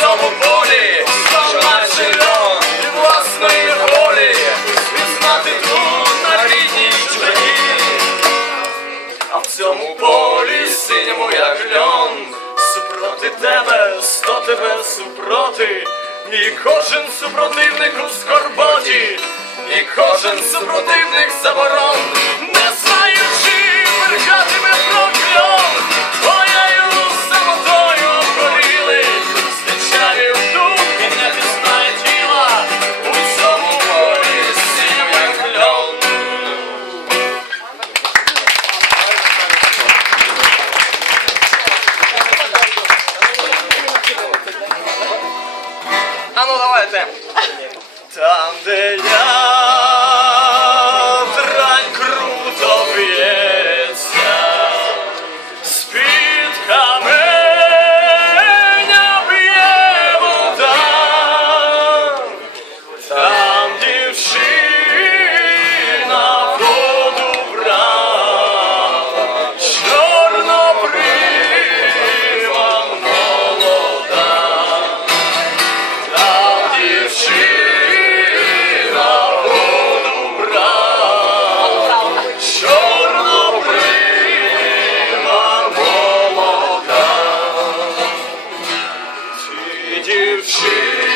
цьому полі, сам наш жильон і власної волі, пізнати тут на рідній чужині, а в цьому полі синьому, як льон, супроти тебе, сто тебе супроти, і кожен супротивник у скорботі, і кожен супротивник заборони. ну давайте. Там, де я. Ship.